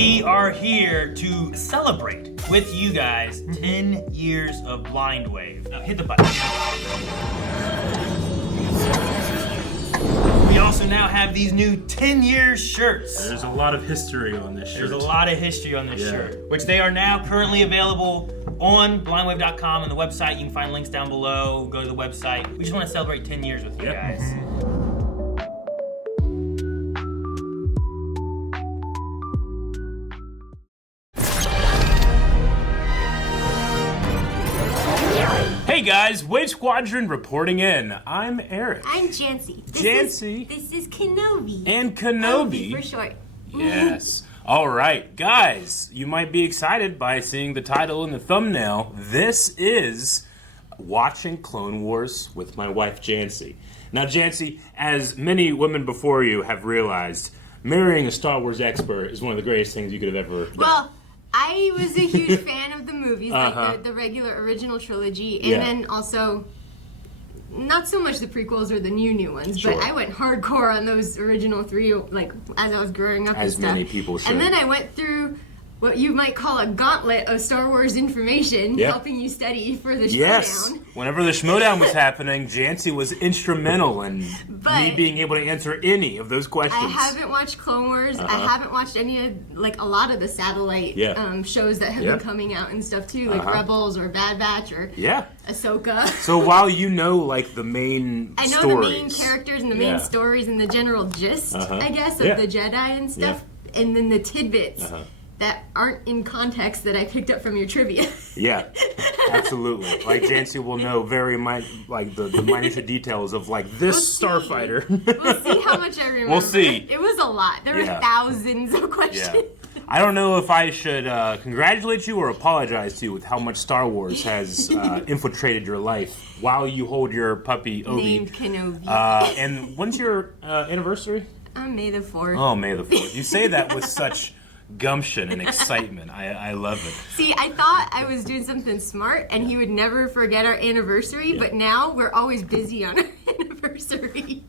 we are here to celebrate with you guys 10 years of Blind Wave. Now hit the button. We also now have these new 10 years shirts. There's a lot of history on this shirt. There's a lot of history on this shirt, which they are now currently available on blindwave.com and the website. You can find links down below. Go to the website. We just want to celebrate 10 years with you guys. Hey guys, Wave Squadron reporting in. I'm Eric. I'm Janci. This is Kenobi. And Kenobi. Obi for short. Yes. All right, guys, you might be excited by seeing the title in the thumbnail. This is Watching Clone Wars with my wife, Janci. Now, Janci, as many women before you have realized, marrying a Star Wars expert is one of the greatest things you could have ever done. Well, I was a huge fan of the movies, like the regular original trilogy, and then also not so much the prequels or the new ones, but I went hardcore on those original three, like as I was growing up and stuff. As many people should. And then I went through what you might call a gauntlet of Star Wars information, helping you study for the Schmodown. Whenever the Schmodown was happening, Janci was instrumental in me being able to answer any of those questions. I haven't watched Clone Wars. I haven't watched any of, like, a lot of the satellite shows that have been coming out and stuff too, like Rebels or Bad Batch or Ahsoka. So while you know, like, the main I know stories, the main characters and the main stories and the general gist, I guess, of the Jedi and stuff, and then the tidbits that aren't in context that I picked up from your trivia. Yeah, absolutely. Like, Janci will know very the minutiae details of, like, this starfighter. We'll see how much I remember. We'll see. It was a lot. There were thousands of questions. Yeah. I don't know if I should congratulate you or apologize to you with how much Star Wars has infiltrated your life while you hold your puppy, Obi. Named Kenobi. And when's your anniversary? May the 4th. Oh, May the 4th. You say that with such gumption and excitement. I love it. See, I thought I was doing something smart and he would never forget our anniversary, but now we're always busy on our anniversary.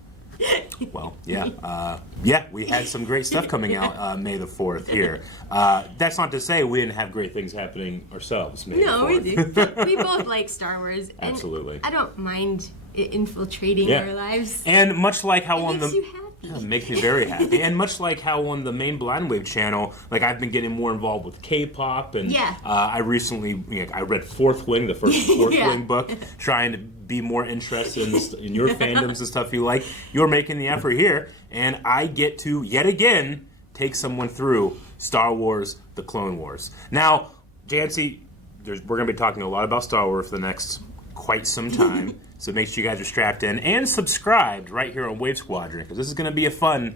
Well, we had some great stuff coming out May the 4th here. That's not to say we didn't have great things happening ourselves, May the 4th. No, we do. But we both like Star Wars. And absolutely. I don't mind it infiltrating our lives. And much like how it makes you happy. Yeah, it makes me very happy. And much like how on the main Blind Wave channel, like, I've been getting more involved with K-pop, and I recently, I read Fourth Wing, the first Fourth Wing book, trying to be more interested in your fandoms and stuff you like. You're making the effort here, and I get to, yet again, take someone through Star Wars, The Clone Wars. Now, Janci, we're going to be talking a lot about Star Wars for the next quite some time. So make sure you guys are strapped in and subscribed right here on Wave Squadron, because this is going to be a fun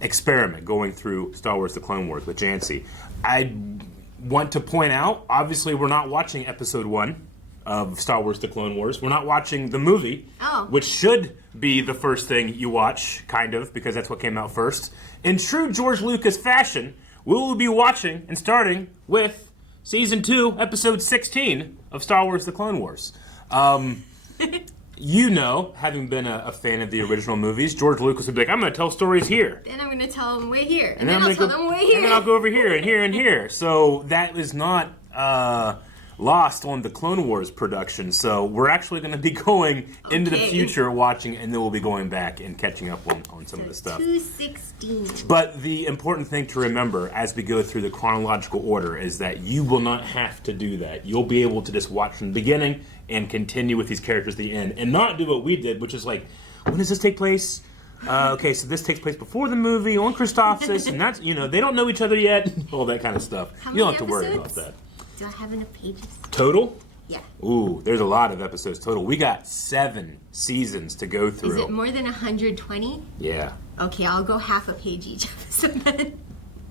experiment going through Star Wars The Clone Wars with Janci. I want to point out, obviously, we're not watching Episode 1 of Star Wars The Clone Wars. We're not watching the movie, which should be the first thing you watch, kind of, because that's what came out first. In true George Lucas fashion, we will be watching and starting with Season 2, Episode 16 of Star Wars The Clone Wars. You know, having been a fan of the original movies, George Lucas would be like, I'm going to tell stories here. Then I'm going to tell them way here. And then I'll tell them way here. And then I'll go over here and here and here. So that is not lost on the Clone Wars production. So we're actually going to be going into the future watching, and then we'll be going back and catching up on some of the stuff. 216. But the important thing to remember as we go through the chronological order is that you will not have to do that. You'll be able to just watch from the beginning and continue with these characters at the end, and not do what we did, which is like, when does this take place? Okay, so this takes place before the movie on Christophsis, and that's, they don't know each other yet, all that kind of stuff. You don't have to worry about that. Do I have enough pages? Total? Yeah. Ooh, there's a lot of episodes total. We got 7 seasons to go through. Is it more than 120? Yeah. Okay, I'll go half a page each episode then.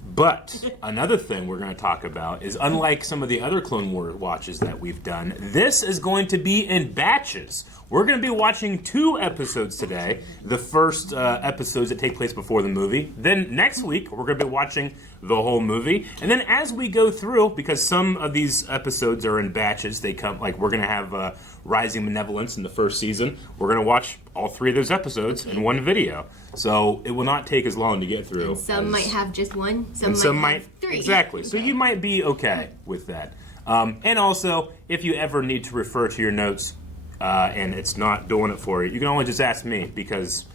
But another thing we're going to talk about is, unlike some of the other Clone Wars watches that we've done, this is going to be in batches. We're going to be watching 2 episodes today, the first episodes that take place before the movie. Then next week, we're going to be watching the whole movie. And then as we go through, because some of these episodes are in batches, they come, like, we're going to have Rising Benevolence in the first season. We're going to watch all 3 of those episodes in one video. So it will not take as long to get through. And some might have just one, some might have 3. Exactly. So you might be okay with that. And also, if you ever need to refer to your notes and it's not doing it for you, you can always just ask me because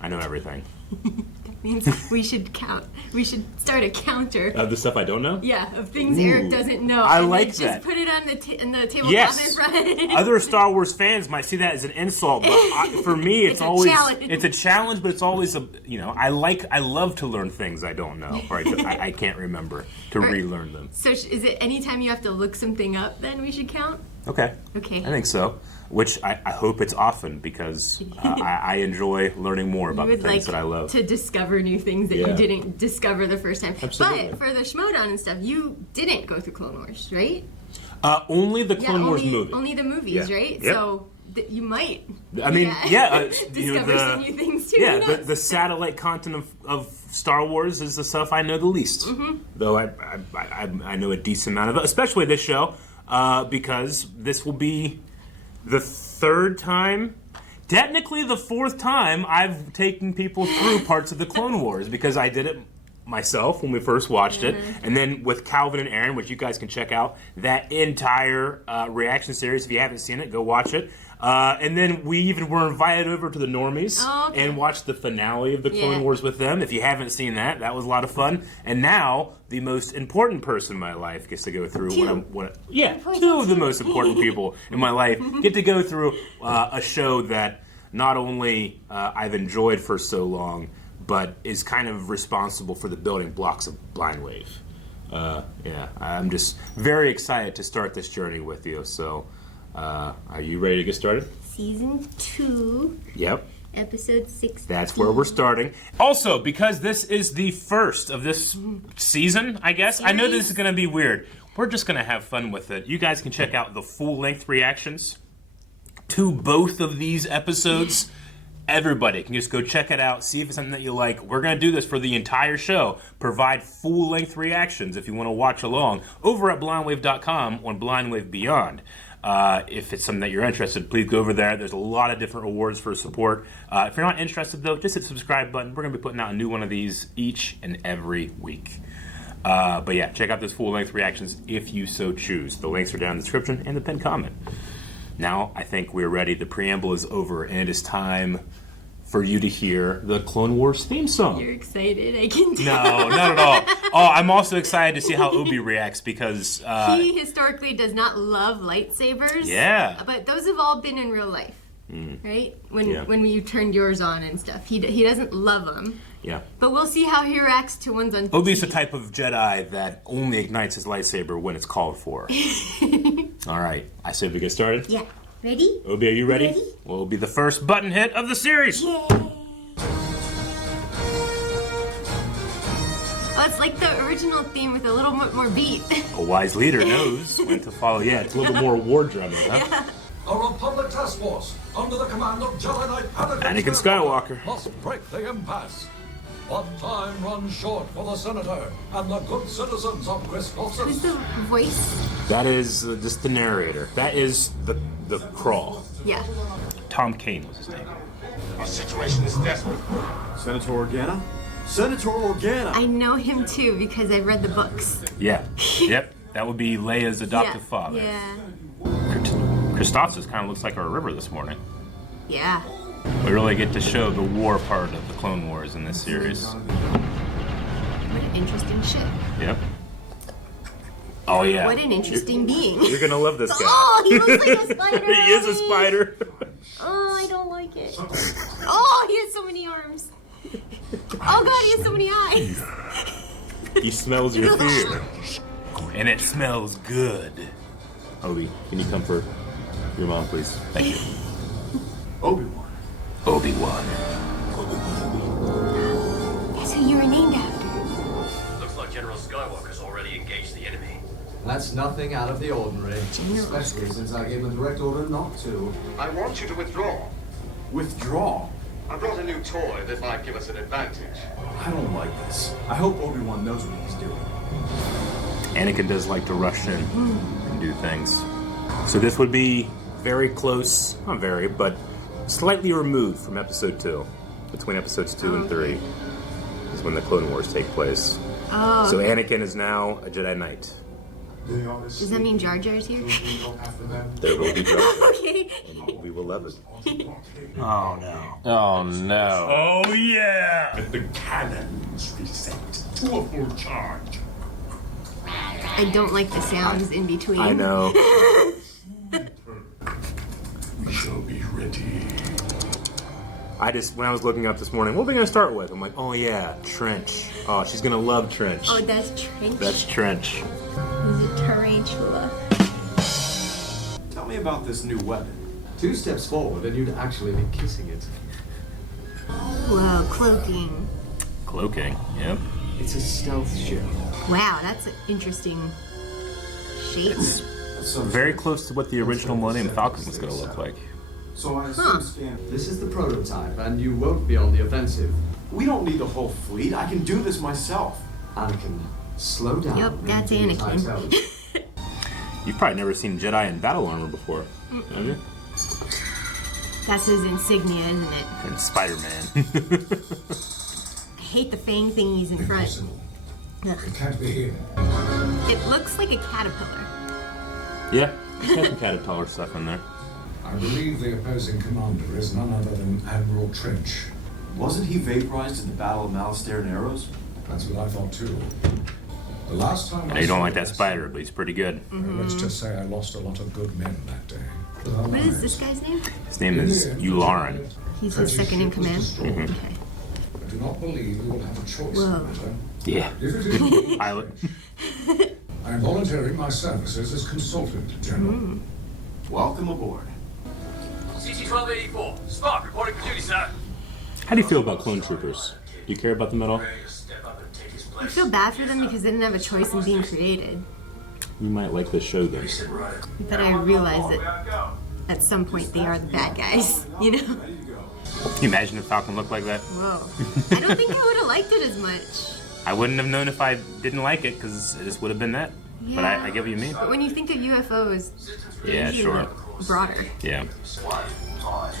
I know everything. Means we should count. We should start a counter. Of the stuff I don't know? Yeah, of things Eric doesn't know. I and like just that. Just put it on in the tabletop yes. in front. Other Star Wars fans might see that as an insult, but for me, it's always a challenge. But it's always I love to learn things I don't know or I can't remember to relearn them. So is it anytime you have to look something up? Then we should count. Okay. Okay. I think so. Which I hope it's often because I enjoy learning more about the things that I love. To discover new things that you didn't discover the first time. Absolutely. But for the Schmodown and stuff, you didn't go through Clone Wars, right? Only the Clone Wars movie. Only the movies, right? Yep. So you might. I mean, discover some new things too. Yeah, the satellite content of Star Wars is the stuff I know the least. Mm-hmm. Though I know a decent amount of it, especially this show, because this will be the 3rd time, technically the 4th time I've taken people through parts of the Clone Wars because I did it myself when we first watched it, and then with Calvin and Aaron, which you guys can check out, that entire reaction series. If you haven't seen it, go watch it. And then we even were invited over to the Normies and watched the finale of the Clone Wars with them. If you haven't seen that, that was a lot of fun. And now the most important person in my life gets to go through 2 of the most important people in my life get to go through a show that not only I've enjoyed for so long, but is kind of responsible for the building blocks of Blind Wave. I'm just very excited to start this journey with you. So, are you ready to get started? Season 2. Yep. Episode 16. That's where we're starting. Also, because this is the first of this season, I guess, I know this is going to be weird. We're just going to have fun with it. You guys can check out the full-length reactions to both of these episodes. Everybody can just go check it out, see if it's something that you like. We're going to do this for the entire show. Provide full-length reactions if you want to watch along over at blindwave.com on Blind Wave Beyond. If it's something that you're interested, please go over there. There's a lot of different rewards for support. If you're not interested, though, just hit the subscribe button. We're going to be putting out a new one of these each and every week. But yeah, check out those full-length reactions if you so choose. The links are down in the description and the pinned comment. Now, I think we're ready. The preamble is over, and it is time for you to hear the Clone Wars theme song. You're excited, I can tell. No, not at all. Oh, I'm also excited to see how Obi reacts because... he historically does not love lightsabers. Yeah. But those have all been in real life, right? When you turned yours on and stuff. He doesn't love them. Yeah. But we'll see how he reacts to ones on Obi's the type of Jedi that only ignites his lightsaber when it's called for. All right. I say we get started? Yeah. Ready? Obi, are you ready? Well, it'll be the first button hit of the series. Yay! Oh, it's like the original theme with a little bit more beat. A wise leader knows when to follow. Yeah, it's a little bit more war drumming, huh? Yeah. A Republic task force, under the command of Jedi Knight Anakin Skywalker, must break the impasse. But time runs short for the Senator and the good citizens of Christophsis. Who's the voice? That is just the narrator. That is the crawl. Yeah. Tom Kane was his name. Our situation is desperate. Senator Organa? Senator Organa! I know him too because I read the books. Yeah. Yep. That would be Leia's adoptive father. Yeah. Christophsis kind of looks like our river this morning. Yeah. We really get to show the war part of the Clone Wars in this series. What an interesting ship. Yep. Oh yeah. What an interesting being. You're gonna love this guy. Oh, he looks like a spider. He is a spider. Oh, I don't like it. Oh, he has so many arms. Oh god, he has so many eyes. He smells your fear. And it smells good. Obi, can you come for your mom, please? Thank you. Obi Wan. Obi Wan. That's who you were named after. Looks like General Skywalker's already engaged the enemy. That's nothing out of the ordinary, especially since I gave him a direct order not to. I want you to withdraw. Withdraw? I brought a new toy that might give us an advantage. I don't like this. I hope Obi-Wan knows what he's doing. Anakin does like to rush in and do things. So this would be very close, not very, but slightly removed from Episode 2. Between Episodes 2 and 3 is when the Clone Wars take place. Oh. So Anakin is now a Jedi Knight. Does that mean Jar Jar's here? There will be Jar Jar. Okay. And we will love it. Oh no. Oh no. Oh yeah! The cannons reset to a full charge. I don't like the sounds in between. I know. We shall be ready. When I was looking up this morning, what are we going to start with? I'm like, oh yeah, Trench. Oh, she's going to love Trench. Oh, that's Trench. That's Trench. He's a tarantula. Tell me about this new weapon. 2 steps forward and you'd actually be kissing it. Whoa, cloaking. Cloaking, yep. It's a stealth ship. Wow, that's an interesting shape. Very close to what the original Millennium Falcon was going to look like. So I assume scan. This is the prototype, and you won't be on the offensive. We don't need the whole fleet. I can do this myself. Anakin, slow down. Yep, that's and do what I Anakin. tell you. You've probably never seen Jedi in battle armor before, have you? That's his insignia, isn't it? And Spider-Man. I hate the fang thingies in front. Ugh. It can't be here. It looks like a caterpillar. Yeah, there's some caterpillar stuff in there. I believe the opposing commander is none other than Admiral Trench. Wasn't he vaporized in the Battle of Malastare and Arrows? That's what I thought too. The last time I know you don't like that spider, but he's pretty good. Let's just say I lost a lot of good men that day. What is this guy's name? His name is Yularen. He's his second in command? Okay. I do not believe we will have a choice Whoa. in the matter. Yeah. If it is, Pilot. I am volunteering my services as consultant general. Welcome aboard. CC-1284, Snark, reporting for duty, sir. How do you feel about clone troopers? Do you care about them at all? I feel bad for them because they didn't have a choice in being created. You might like this show then. But I realize that at some point they are the bad guys, you know? Can you imagine if Falcon looked like that? Whoa. I don't think I would have liked it as much. I wouldn't have known if I didn't like it, because it just would have been that. Yeah. But I get what you mean. But when you think of UFOs, they Yeah, usually sure. look broader. Yeah,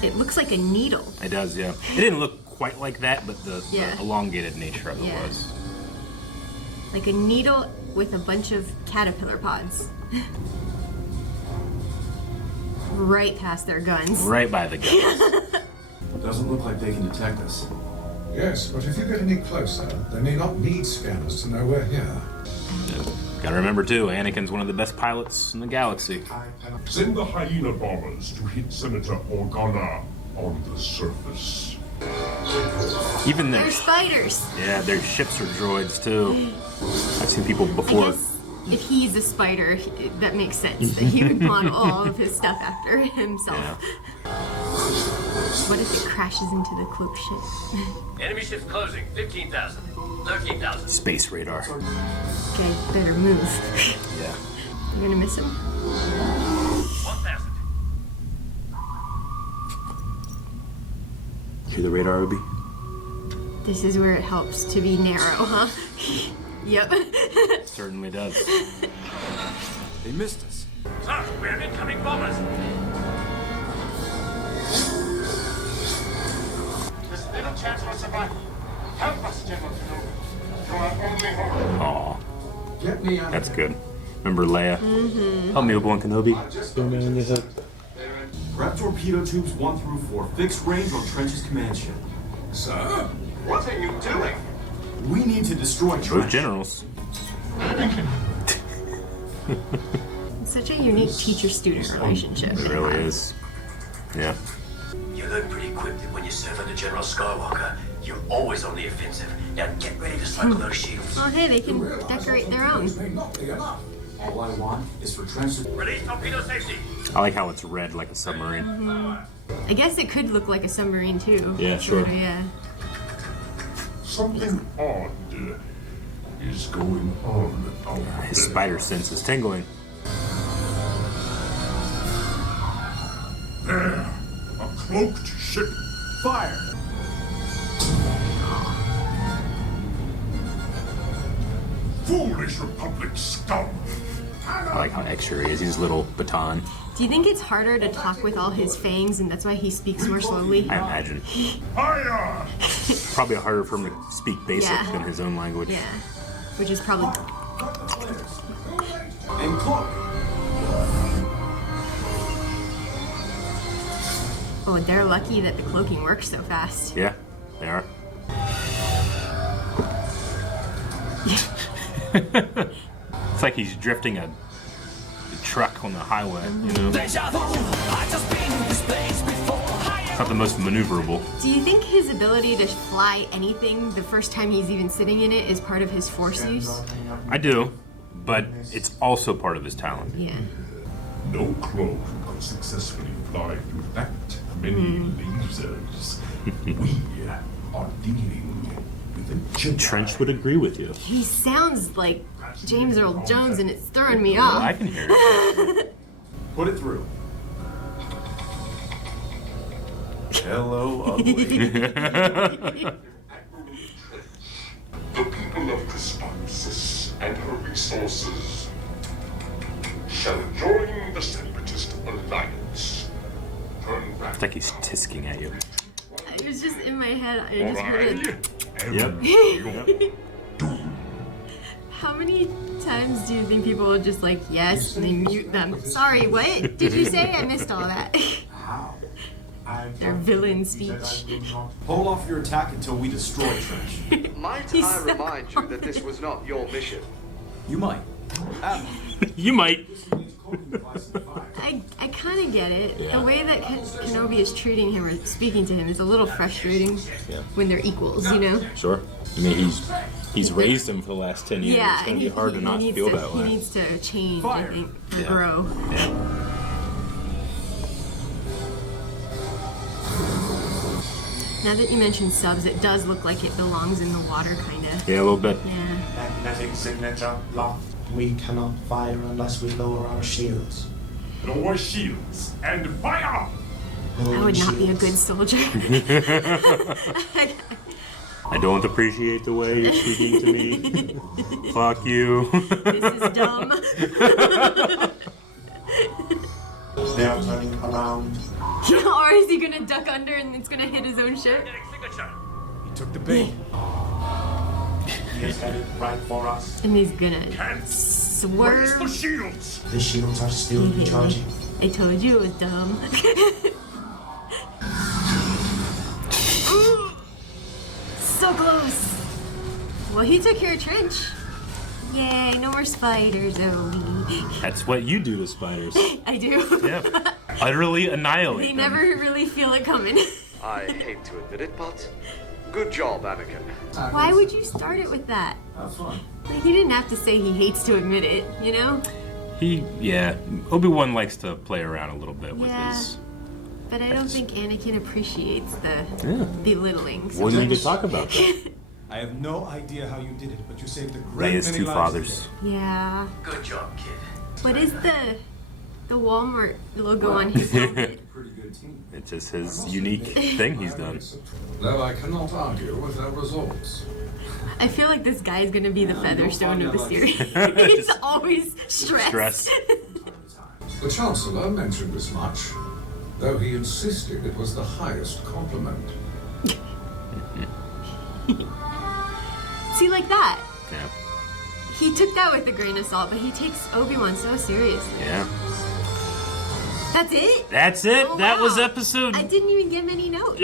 It looks like a needle. it does, yeah. It didn't look quite like that, but the Yeah. elongated nature of it Yeah. was. Like a needle with a bunch of caterpillar pods. Right past their guns. Right by the guns. Doesn't look like they can detect us. Yes, but if you get any closer, they may not need scanners to know we're here. Gotta remember too, Anakin's one of the best pilots in the galaxy. Send the hyena bombers to hit Senator Organa on the surface. Even They're their spiders. yeah, their ships are droids too. I've seen people I before. guess if he's a spider, that makes sense. That he would model all of his stuff after himself. Yeah. What if it crashes into the cloak ship? Enemy ships closing, 15,000, 13,000. Space radar. Okay, better move. Yeah. You're gonna miss him? 1,000. Hear the radar, Obi? This is where it helps to be narrow, huh? Yep. Certainly does. They missed us. Sir, we have incoming bombers. There's little chance of survival. Help us, General Kenobi. You are only hope. Aw, Get me out. that's good. Remember Leia? Help me, Obi Wan Kenobi. Grab torpedo tubes 1 through 4. Fixed range on Trench's command ship. Sir? What are you doing? We need to destroy Those Trench. generals. It's such a unique teacher-student relationship. It really is. Yeah. You learn pretty quick that when you serve under General Skywalker, you're always on the offensive. Now get ready to cycle those shields. Oh, hey, they can decorate their own. May not be enough. All I want is for Trench to... Release torpedo safety. I like how it's red like a submarine. I guess it could look like a submarine, too. Yeah, sure. Yeah. Something odd is going on out His spider sense is tingling. there. A cloaked ship. Fire! Foolish Republic scum! I like how extra he is. He's a little baton. Do you think it's harder to talk with all his fangs, and that's why he speaks more slowly? I imagine. Probably harder for him to speak basic than his own language. Yeah, which is probably. And cloak. Oh, they're lucky that the cloaking works so fast. Yeah, they are. It's like he's drifting a truck on the highway, you know? It's not the most maneuverable. Do you think his ability to fly anything the first time he's even sitting in it is part of his force use? I do, but it's also part of his talent. Yeah. No clone could successfully fly through that many lasers. We are dealing with a Jedi. Trench would agree with you. He sounds like James Earl Jones, and it's throwing me off. Well, I can hear it. Put it through. Hello, ugly. The people of Christophsis and her resources shall join the Separatist Alliance. Turn back. It's like he's tisking at you. It was just in my head. I just heard it. Yep. How many times do you think people will just like, yes, and they mute them? Sorry, what did you say? I missed all that. Their villain speech. Hold off your attack until we destroy Trench. Might He's I so remind you that this was not your mission? You might. You might. I kind of get it. Yeah. The way that Kenobi is treating him or speaking to him is a little frustrating when they're equals, you know? Sure. I mean, he's raised him for the last 10 years. Yeah, It's going to be hard to not feel that way. He needs to change, I think, or grow. Yeah. Now that you mentioned subs, it does look like it belongs in the water, kind of. Yeah, a little bit. Yeah. Magnetic signature locked. We cannot fire unless we lower our shields. Lower shields and fire! I would not be a good soldier. I don't appreciate the way you're speaking to me. Fuck you. This is dumb. They are turning around. Or is he gonna duck under and it's gonna hit his own ship? He took the bait. He is headed right for us. And he's gonna Where's the swerve. shields? The shields are still recharging. I told you it was dumb. So close. Well, he took care of Trench. Yay, no more spiders, Obi. That's what you do to spiders. I do. Yeah. Utterly annihilate They them. never really feel it coming. I hate to admit it, but good job, Anakin. Why would you start it with that? Have fun. Like, he didn't have to say he hates to admit it, you know? Obi-Wan likes to play around a little bit with his... But I don't think Anakin appreciates the belittling. We need to talk about that. I have no idea how you did it, but you saved a great Leia's many two lives fathers. today. Yeah. Good job, kid. What is the Walmart logo on his helmet? Pretty good team. It's just his unique thing he's done. Though I cannot argue with their results. I feel like this guy is gonna be the Featherstone of the series. He's always stressed. Stress. The Chancellor mentioned this much, though he insisted it was the highest compliment. See, like that. Yeah. He took that with a grain of salt, but he takes Obi-Wan so seriously. Yeah. That's it? That's it. Oh, that was wow. episode I didn't even get many notes.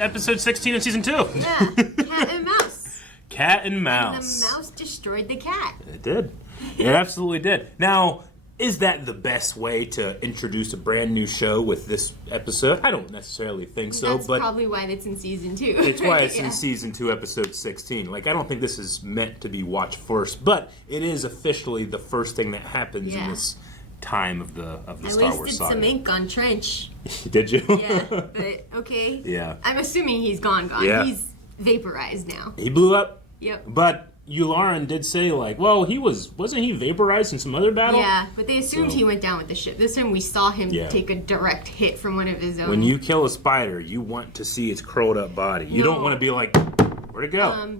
episode 16 of season 2. Yeah, cat and mouse. Cat and And mouse. the mouse destroyed the cat. It did. It absolutely did. Now, is that the best way to introduce a brand new show with this episode? I don't necessarily think so, That's but probably why it's in season 2. it's why it's Yeah. in season 2, episode 16. Like, I don't think this is meant to be watched first, but it is officially the first thing that happens in this time of the I Star Wars wasted saga. some ink on Trench. Did you? Yeah, but okay. Yeah. I'm assuming he's gone. Yeah. He's vaporized now. He blew up. Yep. But Yularen did say, like, well, wasn't he vaporized in some other battle? Yeah, but they assumed he went down with the ship. This time we saw him take a direct hit from one of his own. When you kill a spider, you want to see its curled up body. You don't want to be like, where'd it go?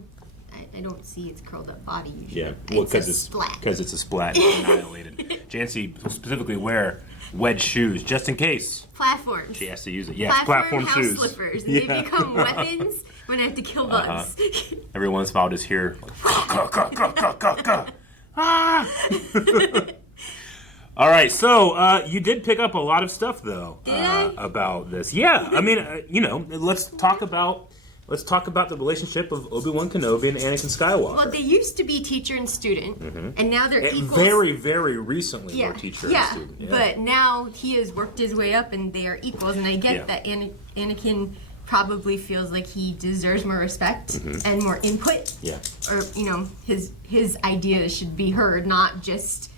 I don't see its curled up body usually. Yeah, well, because it's a splat. It's annihilated. Janci will specifically wear wedge shoes just in case. Platforms. She has to use it. Yes, platform house shoes. Slippers. And they become weapons when I have to kill bugs. Every once in a while, I'll just hear. Ah! All right, so you did pick up a lot of stuff though about this. Yeah, I mean, let's talk about the relationship of Obi Wan Kenobi and Anakin Skywalker. Well, they used to be teacher and student, and now they're equals. Very, very recently, were teacher and student. Yeah, but now he has worked his way up, and they are equals. And I get that Anakin probably feels like he deserves more respect and more input. Yeah, or his ideas should be heard, not just.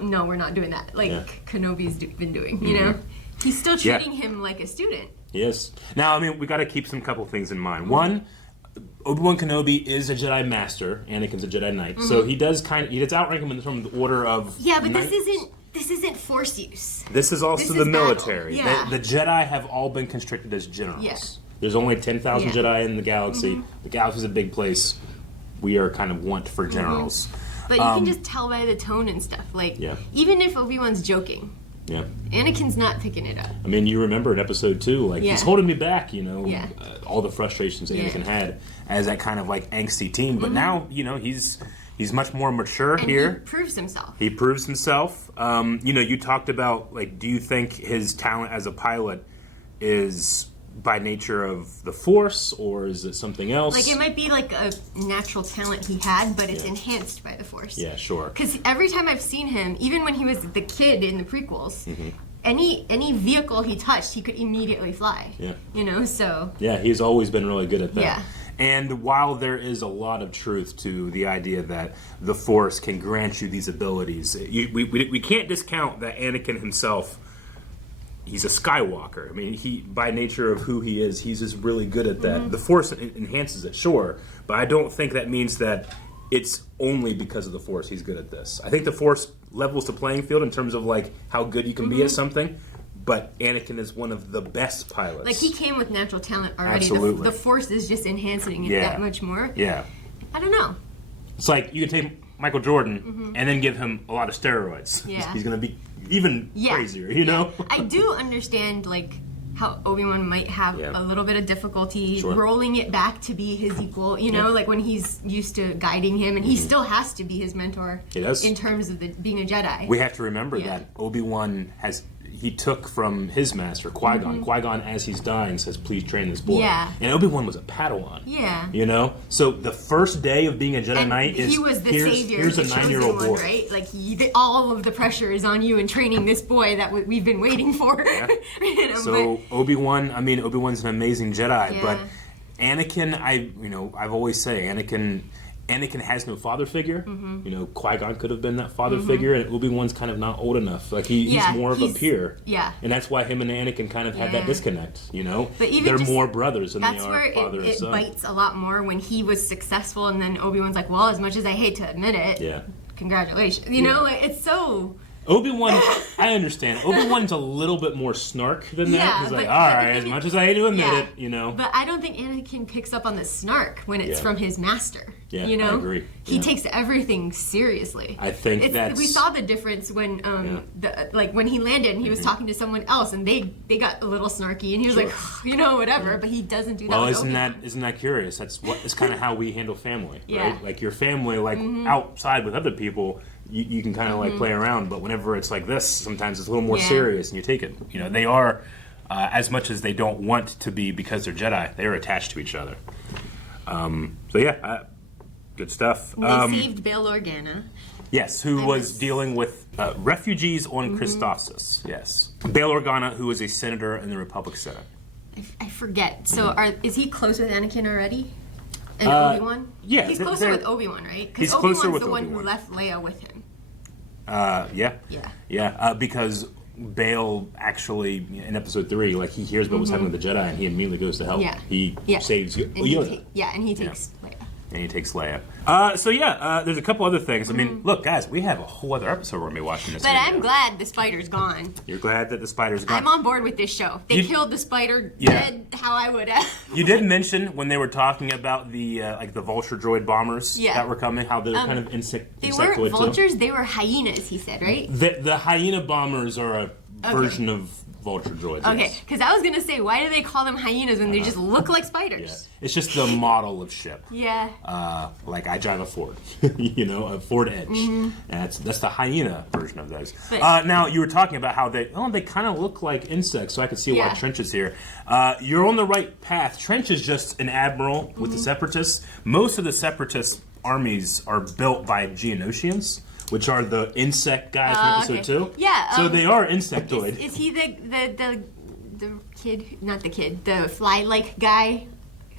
No, we're not doing that. Like Kenobi's been doing, you know? He's still treating him like a student. Yes. Now, I mean, we got to keep some couple things in mind. One, Obi-Wan Kenobi is a Jedi Master. Anakin's a Jedi Knight. So he does outrank him in the order of but this isn't Force use. This is also the military. Yeah. The Jedi have all been constricted as generals. Yeah. There's only 10,000 Jedi in the galaxy. The galaxy's a big place. We are kind of want for generals. But you can just tell by the tone and stuff. Like, even if Obi-Wan's joking, Anakin's not picking it up. I mean, you remember in episode 2, like, he's holding me back, all the frustrations Anakin had as that kind of, like, angsty teen. But now, he's much more mature here. He proves himself. He proves himself. You talked about, like, do you think his talent as a pilot is by nature of the Force, or is it something else? Like, it might be like a natural talent he had, but it's enhanced by the Force. Yeah, sure. Because every time I've seen him, even when he was the kid in the prequels, any vehicle he touched, he could immediately fly. Yeah. So... Yeah, he's always been really good at that. Yeah. And while there is a lot of truth to the idea that the Force can grant you these abilities, we can't discount that Anakin himself... He's a Skywalker. I mean, he, by nature of who he is, he's just really good at that. The Force enhances it, sure, but I don't think that means that it's only because of the Force he's good at this. I think the Force levels the playing field in terms of, like, how good you can be at something, but Anakin is one of the best pilots. Like, he came with natural talent already. Absolutely. The Force is just enhancing it that much more. Yeah. I don't know. It's like, you can take Michael Jordan and then give him a lot of steroids. Yeah. He's going to be even crazier, you know? I do understand, like, how Obi-Wan might have a little bit of difficulty rolling it back to be his equal, you know, like when he's used to guiding him, and he still has to be his mentor in terms of being a Jedi. We have to remember that Obi-Wan he took from his master, Qui-Gon. Qui-Gon, as he's dying, says, please train this boy. Yeah. And Obi-Wan was a Padawan. Yeah. You know? So the first day of being a Jedi Knight is, he was the savior, here's a 9-year-old boy. Right? Like, all of the pressure is on you in training this boy that we've been waiting for. Yeah. So Obi-Wan's an amazing Jedi, but Anakin, I've always said, Anakin has no father figure. You know, Qui-Gon could have been that father figure, and Obi-Wan's kind of not old enough. Like, he's more of a peer. Yeah. And that's why him and Anakin kind of had that disconnect, you know? But even they're more brothers than they are father and son. It bites a lot more when he was successful, and then Obi-Wan's like, well, as much as I hate to admit it, congratulations. You know, like, it's so... Obi-Wan, I understand. Obi-Wan's a little bit more snark than that. He's like, all right, as much as I hate to admit it, you know. But I don't think Anakin picks up on the snark when it's from his master. Yeah, you know? I agree. He takes everything seriously. I think we saw the difference when when he landed and he was talking to someone else, and they got a little snarky, and he was like, you know, whatever. But he doesn't do that. Well, isn't that curious? It's kind of how we handle family, right? Like, your family, like outside with other people. You can kind of like play around, but whenever it's like this, sometimes it's a little more serious, and you take it. You know, they are, as much as they don't want to be because they're Jedi, they are attached to each other. Good stuff. They saved Bail Organa. Yes, who was dealing with refugees on Christophsis. Yes. Bail Organa, who is a senator in the Republic Senate. I forget. So is he close with Anakin already? And Obi-Wan? Yeah. He's closer with Obi-Wan, right? He's closer with Obi-Wan's the one Obi-Wan. who left Leia with him. Because Bail actually, in episode 3, like, he hears what was happening with the Jedi, and he immediately goes to help. Yeah. He saves you. And he takes Leia. And he takes Leia. There's a couple other things. I mean, look, guys, we have a whole other episode we're going to be watching this But video. I'm glad the spider's gone. You're glad that the spider's gone? I'm on board with this show. They killed the spider dead how I would have. You did mention when they were talking about the the vulture droid bombers that were coming, how they're kind of insectoid They weren't vultures, they were hyenas, he said, right? The hyena bombers are a version of vulture droids. Okay, because I was going to say, why do they call them hyenas when they just look like spiders? Yeah. It's just the model of ship. Yeah. Like I drive a Ford, a Ford Edge. Mm-hmm. That's the hyena version of those. But, now you were talking about how they kind of look like insects, so I could see why Trench is here. You're on the right path. Trench is just an admiral with the Separatists. Most of the Separatist armies are built by Geonosians, which are the insect guys from episode 2. Yeah. So they are insectoid. Is he the kid? Not the kid. The fly-like guy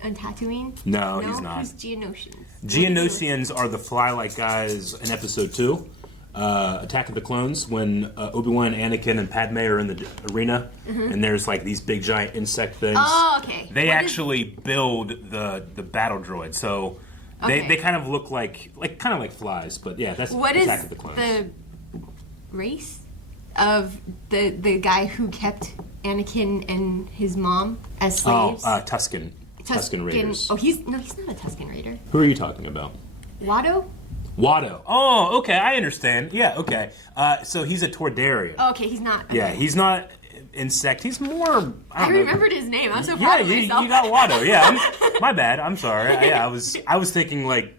on Tatooine? No, he's not. Who's Geonosians? Geonosians are the fly-like guys in episode 2. Attack of the Clones, when Obi Wan, Anakin, and Padme are in the arena, and there's like these big giant insect things. Oh, okay. They actually build the battle droid, so they kind of look like flies. But yeah, that's Attack of the Clones. What is the race of the guy who kept Anakin and his mom as slaves? Tusken Raiders. Oh, he's not a Tusken Raider. Who are you talking about? Watto? Watto. Oh, okay, I understand. Yeah, okay. So he's a Tordarian. Oh, okay, he's not. Okay. Yeah, he's not insect. He's more. I remembered his name. I'm so proud of myself. You got Watto. Yeah, my bad. I'm sorry. I was thinking like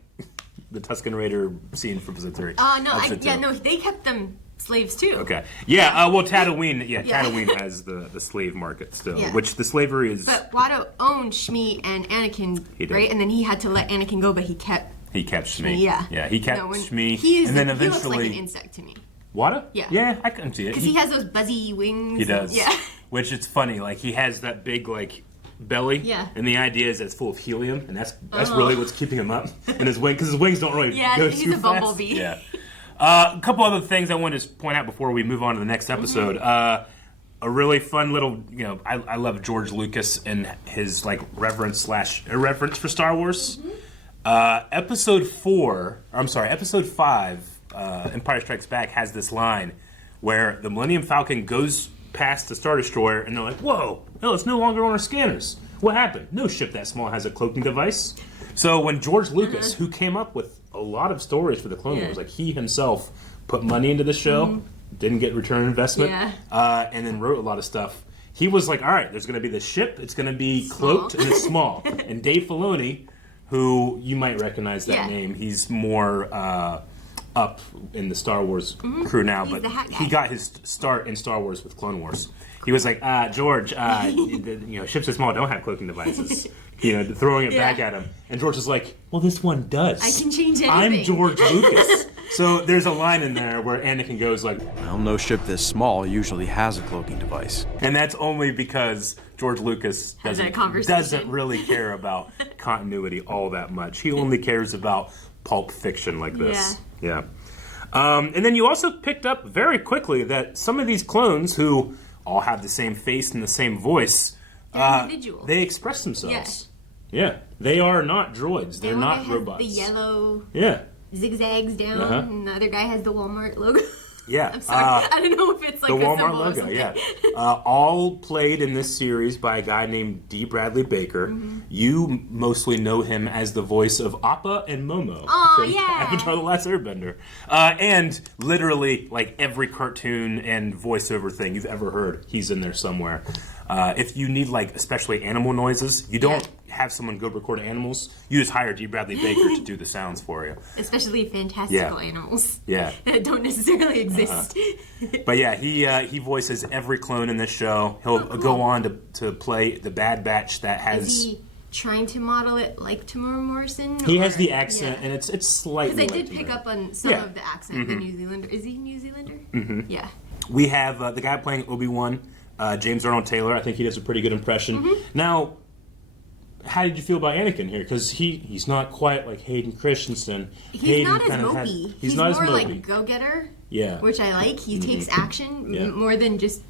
the Tusken Raider scene from episode 3. No, they kept them slaves too. Okay. Yeah. Well, Tatooine. Yeah, Tatooine has the slave market still, which the slavery is. But Watto owned Shmi and Anakin, right? And then he had to let Anakin go, but he kept Shmi. Yeah, he kept Shmi. And then eventually, he looks like an insect to me. Watto? Yeah. Yeah, I can see it. Because he has those buzzy wings. He does. Yeah. Which it's funny, like he has that big belly. Yeah. And the idea is it's full of helium, and that's really what's keeping him up. And his wing, because his wings don't really go too fast. Yeah, he's a bumblebee. Yeah. A couple other things I wanted to point out before we move on to the next episode. A really fun little, I love George Lucas and his reverence / irreverence for Star Wars. Episode 5, Empire Strikes Back has this line where the Millennium Falcon goes past the Star Destroyer and they're like, whoa, no, it's no longer on our scanners. What happened? No ship that small has a cloaking device. So when George Lucas, who came up with a lot of stories for the Clone Wars, he himself put money into the show, didn't get return on investment, and then wrote a lot of stuff. He was like, all right, there's going to be this ship, it's going to be cloaked, and it's small. And Dave Filoni, who you might recognize that name, he's more up in the Star Wars crew now, but he got his start in Star Wars with Clone Wars. He was like, George, ships are small, don't have cloaking devices. Throwing it back at him. And George is like, well, this one does. I can change anything. I'm George Lucas. So there's a line in there where Anakin goes like, well, no ship this small usually has a cloaking device. And that's only because George Lucas doesn't really care about continuity all that much. He only cares about pulp fiction like this. Yeah. And then you also picked up very quickly that some of these clones who all have the same face and the same voice, individuals. They express themselves. Yeah. They are not droids. They're not robots. The yellow zigzags down, and the other guy has the Walmart logo. Yeah. I'm sorry. I don't know if it's like the a Walmart logo, yeah. All played in this series by a guy named D. Bradley Baker. You mostly know him as the voice of Appa and Momo from Avatar: The Last Airbender. And literally, every cartoon and voiceover thing you've ever heard, he's in there somewhere. If you need, especially animal noises, you don't have someone go record animals. You just hire D. Bradley Baker to do the sounds for you. Especially fantastical animals. Yeah. That don't necessarily exist. But yeah, he voices every clone in this show. He'll go on to play the Bad Batch that has... Is he trying to model it like Tamora Morrison? He has the accent, and it's slightly because I did pick up on some of the accent, the New Zealander. Is he New Zealander? Yeah. We have the guy playing Obi Wan, James Arnold Taylor. I think he does a pretty good impression. Now, how did you feel about Anakin here? Because he's not quite like Hayden Christensen. He's not as mopey. He's not more as mopey. like go-getter. Yeah. Which I like. He takes action more than just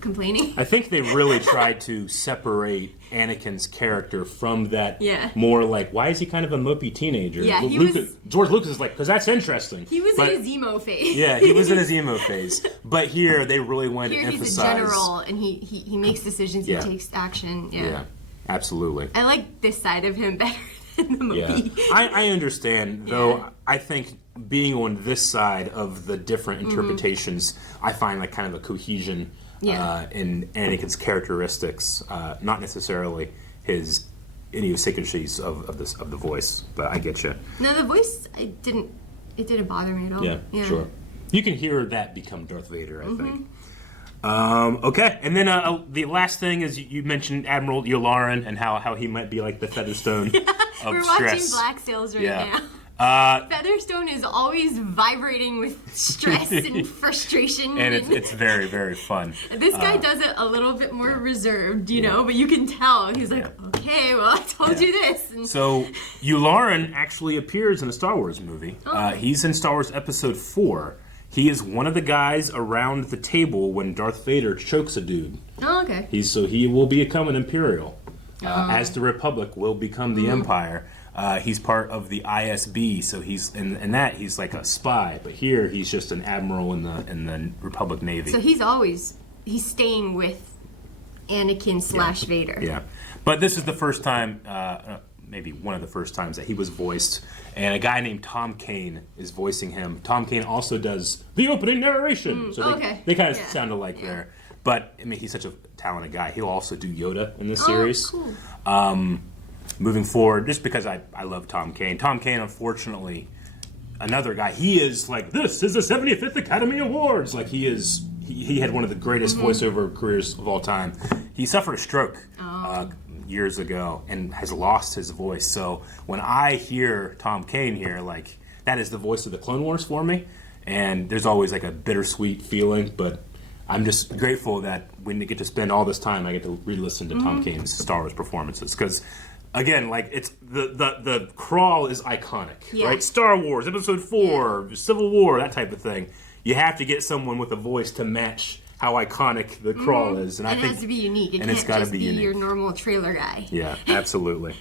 complaining. I think they really tried to separate Anakin's character from that Yeah. more like, why is he kind of a mopey teenager? Yeah, George Lucas is like, because that's interesting. He was in his emo phase. Yeah, he was in his emo phase. But here, they really wanted to emphasize... He's a general, and he makes decisions, he takes action. Yeah, absolutely. I like this side of him better than the movie. Yeah, I understand, though. I think being on this side of the different interpretations, I find like kind of a cohesion in Anakin's characteristics, not necessarily his idiosyncrasies of the voice. But I get you. No, the voice, it didn't bother me at all. Yeah, sure. You can hear that become Darth Vader, I think. Okay, and then the last thing is you mentioned Admiral Yularen and how he might be like the Featherstone of We're stress. watching Black Sails right now. Featherstone is always vibrating with stress and frustration. And it's very, very fun. This guy does it a little bit more reserved, you know, but you can tell. He's like, okay, well, I told you this. And so, Yularen actually appears in a Star Wars movie. He's in Star Wars Episode 4. He is one of the guys around the table when Darth Vader chokes a dude. Oh, okay. He will become an Imperial. As the Republic will become the Empire. He's part of the ISB, so he's in that he's like a spy. But here he's just an admiral in the Republic Navy. So he's staying with Anakin / Vader. Yeah, but this is the first time, maybe one of the first times that he was voiced, and a guy named Tom Kane is voicing him. Tom Kane also does the opening narration, so they kind of sound alike there. But I mean, he's such a talented guy. He'll also do Yoda in this series. Cool. Moving forward, just because I love Tom Kane. Tom Kane, unfortunately, another guy. He is like, this is the 75th Academy Awards. Like he had one of the greatest voiceover careers of all time. He suffered a stroke years ago and has lost his voice. So when I hear Tom Kane here, like that is the voice of the Clone Wars for me. And there's always like a bittersweet feeling, but I'm just grateful that when I get to spend all this time, I get to re-listen to Tom Kane's Star Wars performances because. Again, like it's the crawl is iconic, right? Star Wars, Episode 4, Civil War, that type of thing. You have to get someone with a voice to match how iconic the crawl is, and I think it has to be unique. It and can't it's got to just be unique. Your normal trailer guy. Yeah, absolutely.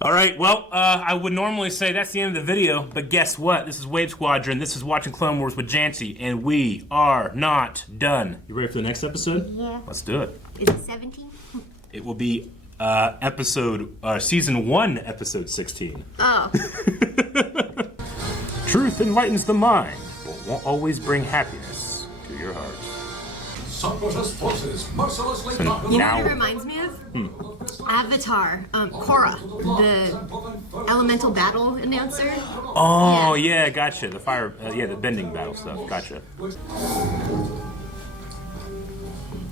All right, well, I would normally say that's the end of the video, but guess what? This is Wave Squadron. This is Watching Clone Wars with Janci, and we are not done. You ready for the next episode? Yeah. Let's do it. Is it 17? It will be season 1, episode 16. Oh. Truth enlightens the mind, but won't always bring happiness to your heart. Separatist forces mercilessly You know what it reminds me of? Avatar, Korra, the elemental battle announcer. Oh, yeah, gotcha. The fire, the bending battle stuff. Gotcha.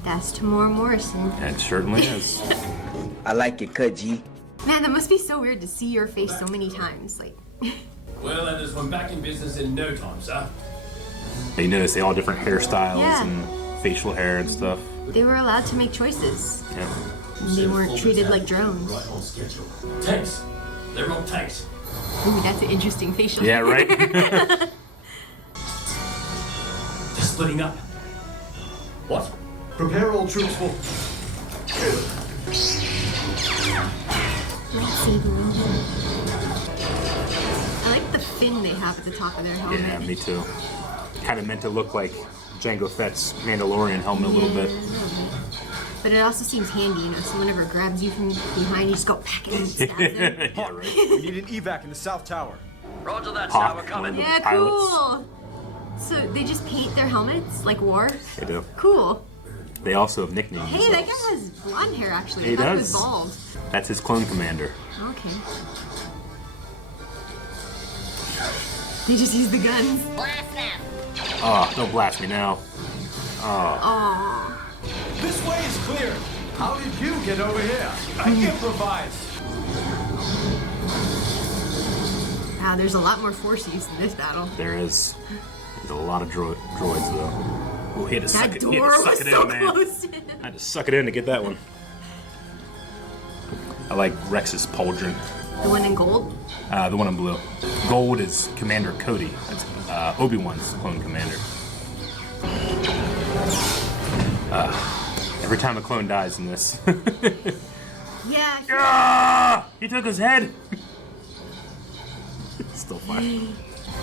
That's Tamora Morrison. It certainly is. I like it, cut G. Man, that must be so weird to see your face so many times. Like. Well, that is one back in business in no time, sir. You notice they all different hairstyles and facial hair and stuff. They were allowed to make choices. Yeah. They weren't treated like drones. Right on schedule. Tanks. They're all tanks. Ooh, that's an interesting facial Yeah, hair. right? They're splitting up. What? Prepare all troops for... I like the fin they have at the top of their helmet. Yeah, me too. Kind of meant to look like Jango Fett's Mandalorian helmet a little bit. But it also seems handy, you know, so whenever it grabs you from behind, you just go back and stab them. Yeah, right. We need an evac in the South Tower. Roger that, Hawk, sir. We're coming. Yeah, cool. So they just paint their helmets like war? They do. Cool. They also have nicknames. Hey, that guy has blonde hair, actually. He I thought does. he was bald. That's his clone commander. Okay. They just use the guns. Blast them. Oh, don't blast me now. Oh. Aww. This way is clear. How did you get over here? I improvised. Wow, there's a lot more force use in this battle. There is. There's a lot of droids, though. Oh, he had to suck That it, door he had to suck was it so in, man. close. I had to suck it in to get that one. I like Rex's pauldron. The one in gold? The one in blue. Gold is Commander Cody. That's Obi Wan's clone commander. Every time a clone dies in this. Yeah. He took his head. It's still fine.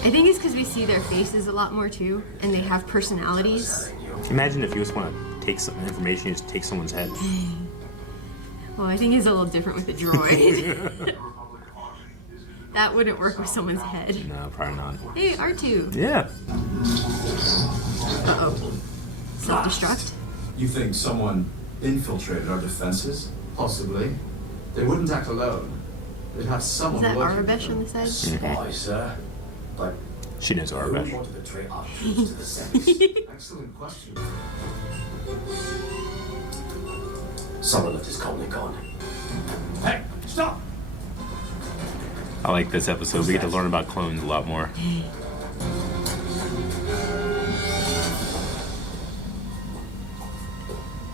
I think it's because we see their faces a lot more too, and they have personalities. Imagine if you just want to take some information, you just take someone's head. Well, I think it's a little different with the droid. That wouldn't work with someone's head. No, probably not. Hey, R2. Yeah. Uh-oh. Self-destruct? You think someone infiltrated our defenses? Possibly. They wouldn't act alone. They'd have Is someone that working. Arabesh on the side? Spy, sir. But she knows who Arabesh. want to betray our troops to the Separatists? Excellent question. Someone left his comlink on. Hey, stop! I like this episode. We get to learn about clones a lot more.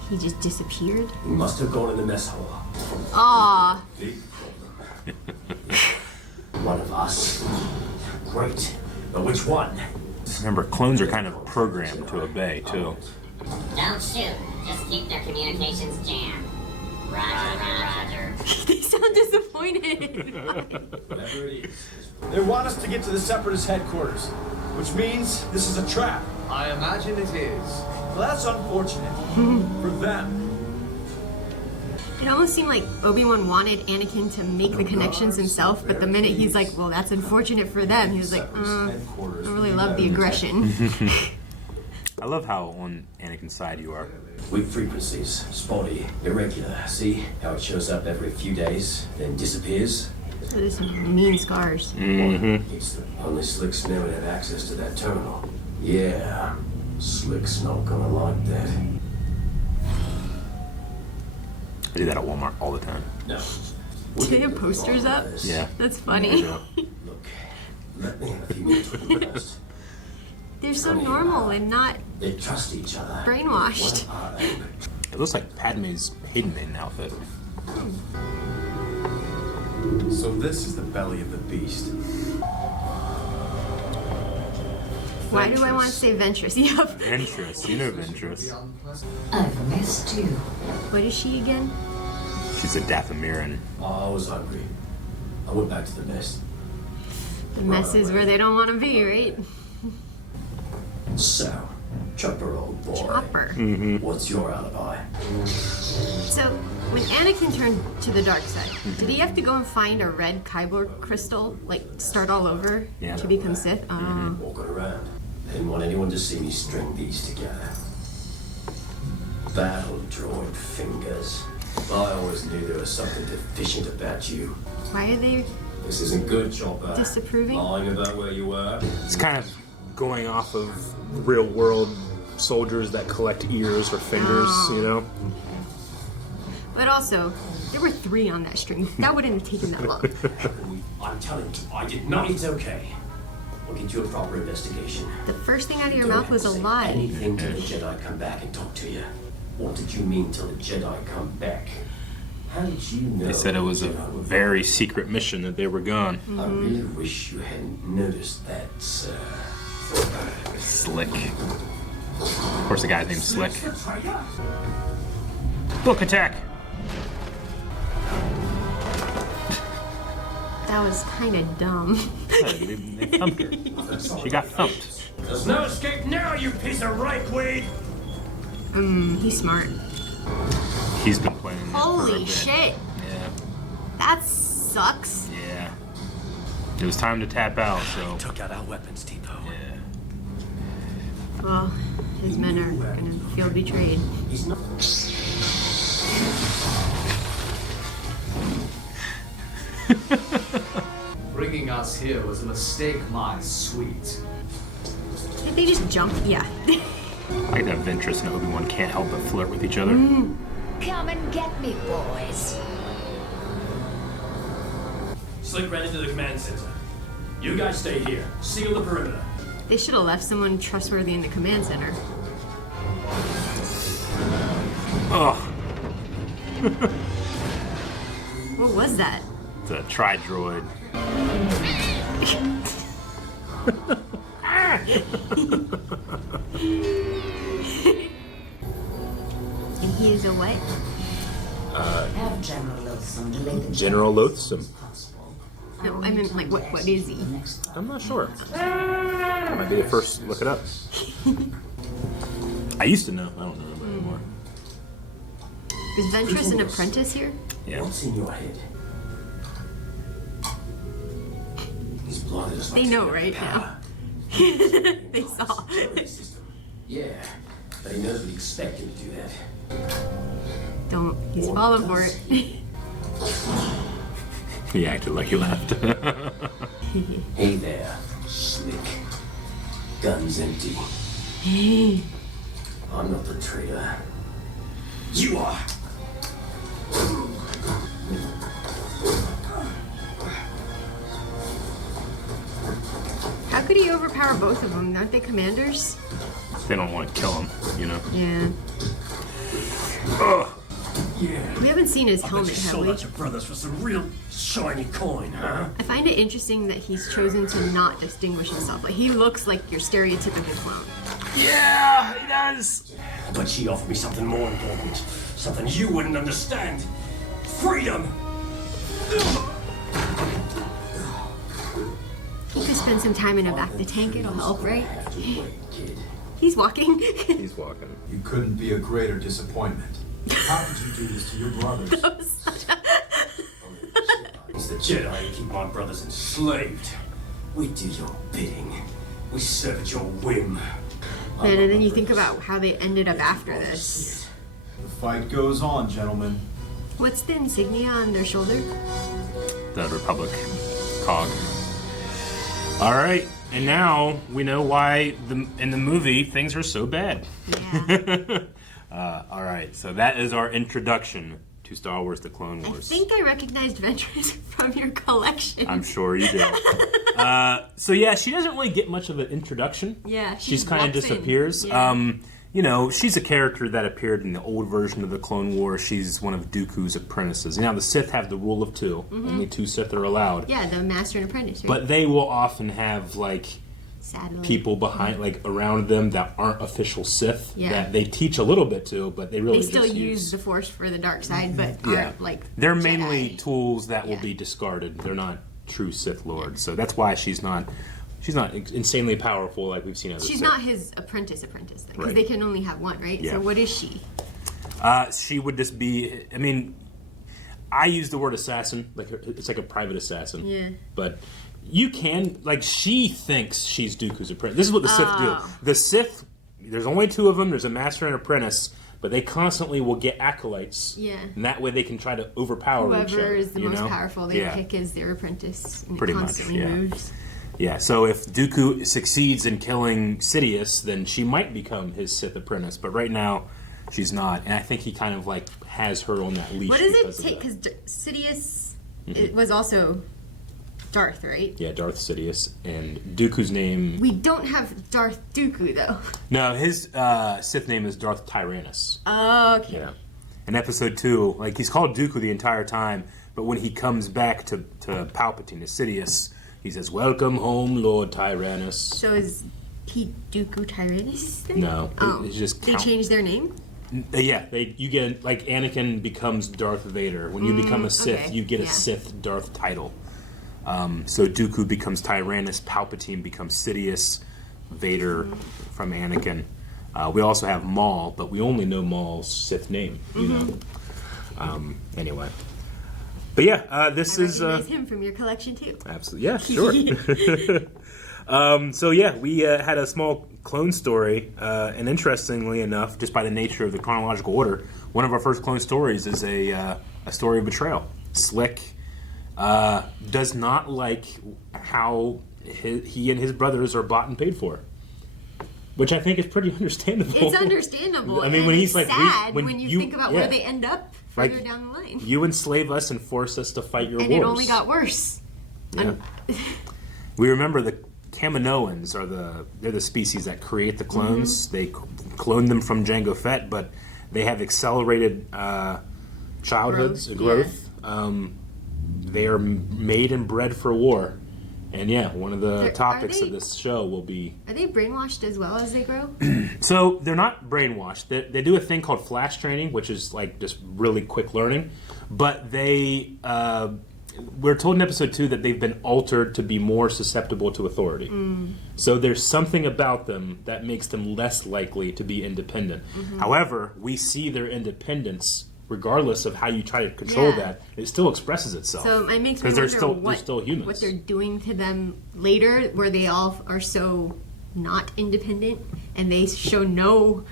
He just disappeared? He must have gone in the mess hall. Aw. Big problem. One of us. Great. But which one? Remember, clones are kind of programmed to obey, too. Don't shoot. Just keep their communications jammed. Roger, roger. They sound disappointed. Whatever it is. They want us to get to the Separatist headquarters, which means this is a trap. I imagine it is. Well, that's unfortunate. For them. It almost seemed like Obi Wan wanted Anakin to make the connections himself, but the minute he's like, well, that's unfortunate for them, he was like, I don't really love the aggression. I love how on Anakin's side you are. Weak frequencies, spotty, irregular. See how it shows up every few days, then disappears? So there's some mean scars. Only Slick's never have access to that terminal. Yeah, Slick's not gonna like that. I do that at Walmart all the time. No. Do they have posters up? Yeah. That's funny. Yeah. Look, let me have a few minutes with you first. They're so normal and not They trust each other. brainwashed. What are they? It looks like Padme's Hayden outfit. So this is the belly of the beast. Why do I want to say Ventress? Yep. Ventress, you know Ventress. I've missed you. What is she again? She's a Dathomirian. I was hungry. I went back to the mess. The mess is where they don't want to be, right? So, Chopper, old boy. Chopper. What's your alibi? So, when Anakin turned to the dark side, did he have to go and find a red kyborg crystal, like start all over to become Sith? Walking around. Didn't want anyone to see me string these together. Battle droid fingers. I always knew there was something deficient about you. Why are they This isn't good, Chopper. disapproving? Lying about where you were. It's kind of going off of real world soldiers that collect ears or fingers, you know? But also, there were 3 on that string. That wouldn't have taken that long. I'm telling you, I did not. It's okay. We'll get you a proper investigation. The first thing out of your Don't mouth was a say lie. Anything till the Jedi come back and talk to you. What did you mean till the Jedi come back? How did you know? They said it was a very secret mission that they were gone. I really wish you hadn't noticed that, sir. Slick. Of course, the guy's named Slick. Book attack! That was kind of dumb. They thumped her. She got thumped. There's no escape now, you piece of rakeweed! He's smart. He's been playing that for a Holy bit. shit. Yeah. That sucks. Yeah. It was time to tap out, so. Took out our weapons depot. Yeah. Well, his men are gonna feel betrayed. He's not. Bringing us here was a mistake, my sweet. Did they just jump? Yeah. I like that Ventress and Obi Wan can't help but flirt with each other. Come and get me, boys. Slick ran into the command center. You guys stay here. Seal the perimeter. They should have left someone trustworthy in the command center. Ugh. What was that? It's a tri-droid. He is a what? Have General Loathsome delay the General Loathsome. No, I meant like what is he? I'm not sure. Might be the first to look it up. I used to know. I don't remember anymore. Is Ventress an apprentice here? Yeah. What's in your head? His blood is like They know right now. They saw. Yeah, but he knows we expect him to do that. Don't. He's falling for it. He acted like he laughed. Hey there, slick. Guns empty. I'm not the traitor. You are. How could he overpower both of them? Aren't they commanders? They don't want to kill him, you know? Yeah. Ugh. Yeah. We haven't seen his helmet, have sold we? out your brothers for some real shiny coin, huh? I find it interesting that he's chosen to not distinguish himself. Like, he looks like your stereotypical clone. Yeah, he does. But she offered me something more important. Something you wouldn't understand. Freedom! He could spend some time in a back of the tank, it'll help, right? He's walking. He's walking. You couldn't be a greater disappointment. How could you do this to your brothers? It's the Jedi who keep my brothers enslaved. We do your bidding. We serve at your whim. And then you think about how they ended up after this. The fight goes on, gentlemen. What's the insignia on their shoulder? The Republic cog. All right, and now we know why in the movie things are so bad. Yeah. All right, so that is our introduction to Star Wars: The Clone Wars. I think I recognized Ventress from your collection. I'm sure you did. So yeah, she doesn't really get much of an introduction. Yeah, she's kind of walks in. disappears. Yeah. You know, she's a character that appeared in the old version of the Clone Wars. She's one of Dooku's apprentices. Now the Sith have the rule of two. Mhm. Only two Sith are allowed. Yeah, the master and apprentice, right? But they will often have like Sadly. people behind, like around them that aren't official Sith. Yeah. That they teach a little bit to, but they really They still just use the Force for the dark side, but aren't like they're Jedi. mainly tools that will be discarded. They're not true Sith lords, so that's why she's not insanely powerful like we've seen other She's Sith. not his apprentice, because Right. they can only have one, right? Yeah. So what is she? She would just be. I mean, I use the word assassin. Like it's like a private assassin. Yeah. But you can she thinks she's Dooku's apprentice. This is what the Sith do. Oh. The Sith. There's only two of them. There's a master and apprentice. But they constantly will get acolytes. Yeah. And that way they can try to overpower each other. Whoever is the you most know? powerful, they Yeah. pick as their apprentice, and Pretty it much, constantly yeah. moves. Yeah, so if Dooku succeeds in killing Sidious, then she might become his Sith apprentice. But right now, she's not. And I think he kind of like has her on that leash. What does it because of take? that. Because Sidious Mhm. it was also Darth, right? Yeah, Darth Sidious. And Dooku's name... We don't have Darth Dooku, though. No, his Sith name is Darth Tyrannus. Oh, okay. Yeah. In Episode 2, like, he's called Dooku the entire time, but when he comes back to Palpatine, to Sidious, he says, "Welcome home, Lord Tyrannus." So is he Dooku Tyrannus then? No, Oh. it's just They changed their name? Yeah, you get like Anakin becomes Darth Vader. When you become a Sith, okay, you get a yeah. Sith Darth title. So Dooku becomes Tyrannus, Palpatine becomes Sidious, Vader from Anakin. We also have Maul, but we only know Maul's Sith name. You know. Anyway, but yeah, this is Recognize him from your collection too. absolutely yeah, sure. So yeah, we had a small clone story, and interestingly enough, just by the nature of the chronological order, one of our first clone stories is a story of betrayal. Slick does not like how he and his brothers are bought and paid for, which I think is pretty understandable. It's understandable. I mean, and when he's it's like, sad when you think about yeah. where they end up further Like, down the line. You enslave us and force us to fight your And wars. it only got worse. Yeah. We remember the Kaminoans they're the species that create the clones. They clone them from Jango Fett, but they have accelerated childhoods, growth. They are made and bred for war, And yeah, one of the topics of this show will be... Are they brainwashed as well as they grow? So they're not brainwashed. They do a thing called flash training, which is like just really quick learning. But they... we're told in episode 2 that they've been altered to be more susceptible to authority. So there's something about them that makes them less likely to be independent. However, we see their independence, regardless of how you try to control that, it still expresses itself. So it makes me wonder they're still humans. What they're doing to them later, where they all are so not independent, and they show no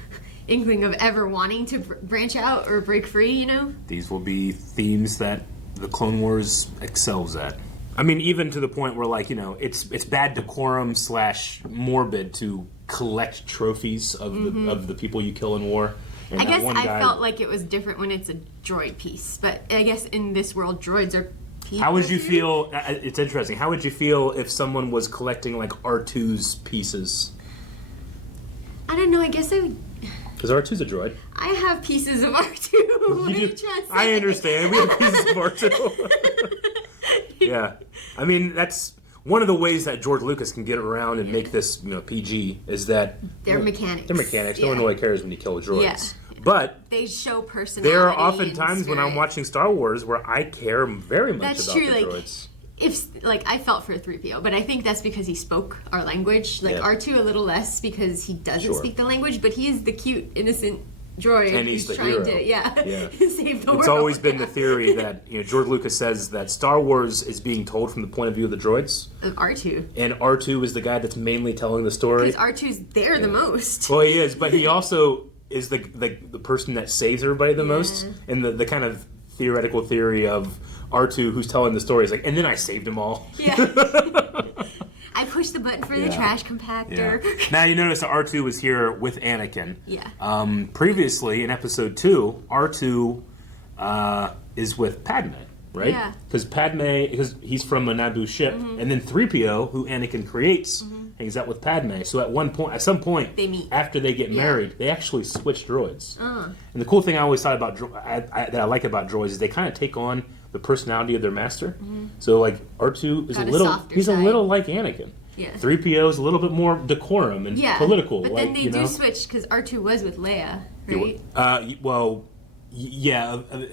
inkling of ever wanting to branch out or break free, you know? These will be themes that the Clone Wars excels at. I mean, even to the point where, like, you know, it's bad decorum / morbid to collect trophies of the people you kill in war. And I guess I felt like it was different when it's a droid piece, but I guess in this world, droids are people. How would you feel? It's interesting. How would you feel if someone was collecting like R2's pieces? I don't know. I guess I would. Because R2's a droid. I have pieces of R2. What are you trying to say? I understand. We have pieces of R2. Yeah. I mean, that's one of the ways that George Lucas can get around and make this, you know, PG is that they're mechanics. They're mechanics. No one really cares when you kill droids. Yeah. But they show personality. There are often times when I'm watching Star Wars where I care very much about the droids. If I felt for 3PO, but I think that's because he spoke our language. R2 a little less because he doesn't speak the language, but he is the cute, innocent droid and he's who's the trying hero. to save the world. It's always been the theory that, you know, George Lucas says that Star Wars is being told from the point of view of the droids. Of R2. And R2 is the guy that's mainly telling the story. Because R2's there the most. Well, he is, but he also is the person that saves everybody the most. And the kind of theoretical theory of R2 who's telling the story is like, and then I saved them all. Yeah. I pushed the button for the trash compactor. Yeah. Now you notice that R2 was here with Anakin. Yeah. Previously in episode 2, R2 is with Padme, right? Yeah. Because he's from a Naboo ship, and then 3PO, who Anakin creates, hangs out with Padme. So at some point, they meet after they get married. They actually switch droids. And the cool thing I always thought about that I like about droids is they kind of take on the personality of their master. So like R2 is a little like Anakin. Yeah. 3PO is a little bit more decorum and political. But then they do switch because R2 was with Leia, right?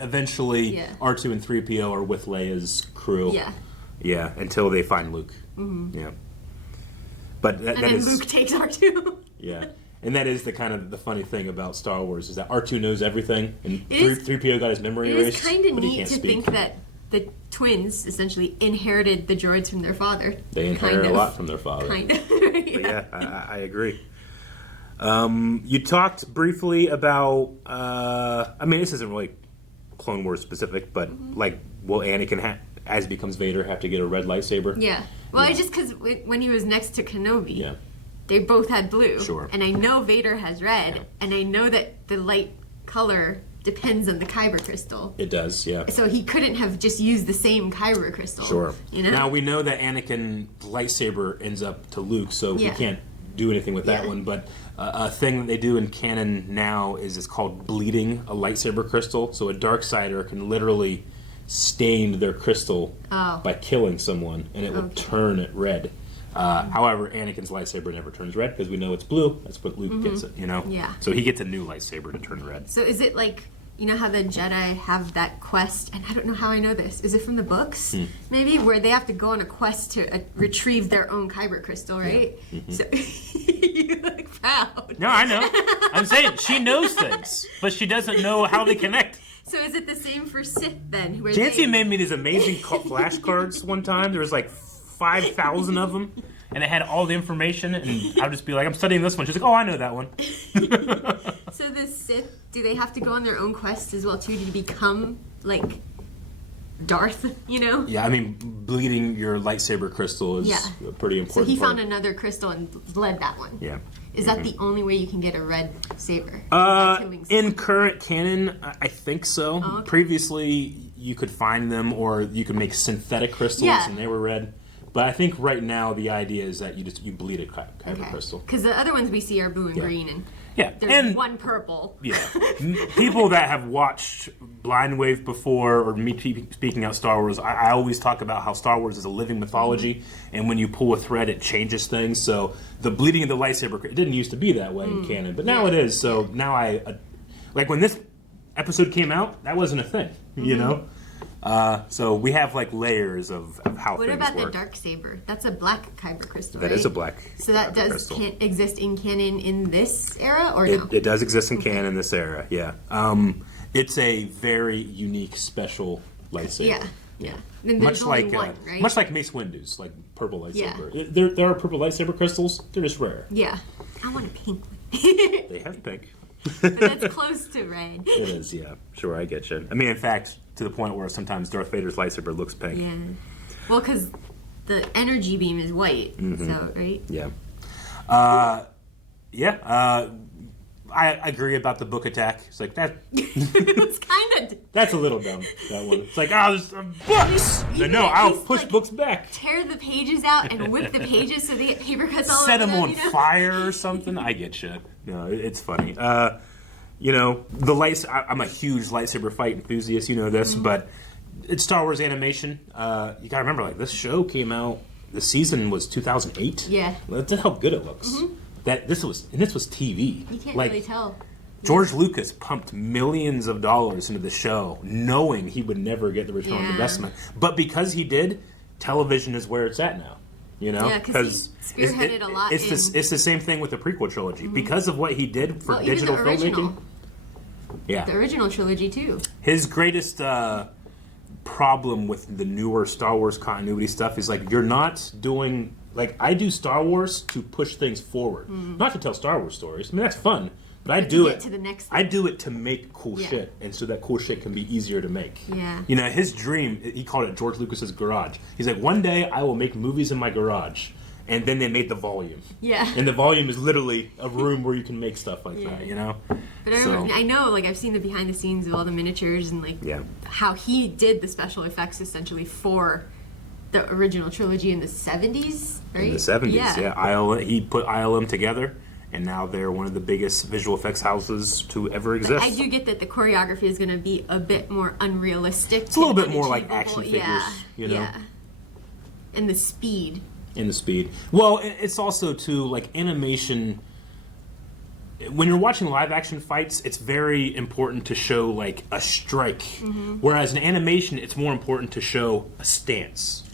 Eventually R2 and 3PO are with Leia's crew. Yeah. Yeah, until they find Luke. Yeah. But then Luke takes R2. Yeah. And that is the kind of the funny thing about Star Wars is that R2 knows everything, and 3PO got his memory erased. It's kind of neat to think that the twins essentially inherited the droids from their father. They inherit a lot from their father. Kind of. I agree. You talked briefly about, I mean, this isn't really Clone Wars specific, but like, will Anakin, as he becomes Vader, have to get a red lightsaber? Yeah. Well, it's just because when he was next to Kenobi, they both had blue. Sure. And I know Vader has red, and I know that the light color depends on the kyber crystal. It does, yeah. So he couldn't have just used the same kyber crystal. Sure. You know? Now we know that Anakin's lightsaber ends up to Luke, so he can't do anything with that one. But a thing that they do in canon now is it's called bleeding a lightsaber crystal. So a Darksider can literally stain their crystal by killing someone, and it will turn it red. However, Anakin's lightsaber never turns red because we know it's blue. That's what Luke gets it, you know? Yeah. So he gets a new lightsaber to turn red. So is it like, you know how the Jedi have that quest, and I don't know how I know this. Is it from the books? Maybe, where they have to go on a quest to retrieve their own kyber crystal, right? Yeah. So you look proud. No, I know. I'm saying she knows things, but she doesn't know how they connect. So is it the same for Sith then? Janci made me these amazing flashcards one time. There was like 5,000 of them, and it had all the information, and I'd just be like, I'm studying this one. She's like, oh, I know that one. So the Sith, do they have to go on their own quest as well, too, to become, like, Darth, you know? Yeah, I mean, bleeding your lightsaber crystal is a pretty important So he part. found another crystal and bled that one. Yeah. Is that the only way you can get a red saber? In current canon, I think so. Oh, okay. Previously, you could find them, or you could make synthetic crystals, and they were red. But I think right now the idea is that you bleed a kyber crystal. Because the other ones we see are blue and green, and there's and one purple. Yeah, people that have watched Blind Wave before, or me speaking out Star Wars, I always talk about how Star Wars is a living mythology, and when you pull a thread, it changes things. So the bleeding of the lightsaber, it didn't used to be that way in canon, but now it is. So now like when this episode came out, that wasn't a thing, you know. So we have like layers of how what things about work. the dark saber? That's a black kyber crystal. That right? is a black. So that can't exist in canon in this era, or no? It does exist in canon in this era. Yeah. It's a very unique, special lightsaber. Yeah. Much like one, right? much like Mace Windu's, like purple lightsaber. Yeah. There are purple lightsaber crystals. They're just rare. Yeah. I want a pink one. They have pink. But that's close to red. It is, yeah. Sure, I get you. I mean, in fact, to the point where sometimes Darth Vader's lightsaber looks pink. Yeah. Well, because the energy beam is white, so, right? Yeah. I agree about the book attack. It's like that. It's kind of. That's a little dumb. That one. It's like, there's books. No, I'll push books back. Tear the pages out and whip the pages so they get paper cuts all Set over them on fire or something. I get you. No, it's funny. You know, I'm a huge lightsaber fight enthusiast. You know this, but it's Star Wars animation. You gotta remember, like this show came out. The season was 2008. Yeah. That's how good it looks. This was TV. You can't like, really tell. George Lucas pumped millions of dollars into the show, knowing he would never get the return on investment. But because he did, television is where it's at now. You know, because he spearheaded a lot. It's the same thing with the prequel trilogy. Because of what he did for digital filmmaking. Yeah, the original trilogy too. His greatest problem with the newer Star Wars continuity stuff is like you're not doing. Like, I do Star Wars to push things forward, not to tell Star Wars stories. I mean, that's fun, but I do it. To the next I do it to make cool shit, and so that cool shit can be easier to make. Yeah. You know, his dream, he called it George Lucas's garage. He's like, one day I will make movies in my garage, and then they made the volume. Yeah. And the volume is literally a room where you can make stuff like that. You know. But I know, like, I've seen the behind the scenes of all the miniatures and like how he did the special effects essentially for the original trilogy in the 70s, right? In the 70s, yeah. He put ILM together, and now they're one of the biggest visual effects houses to ever exist. But I do get that the choreography is going to be a bit more unrealistic. It's a little bit more like action figures, you know? Yeah. And the speed. Well, it's also, too, like, animation. When you're watching live action fights, it's very important to show, like, a strike. Whereas in animation, it's more important to show a stance.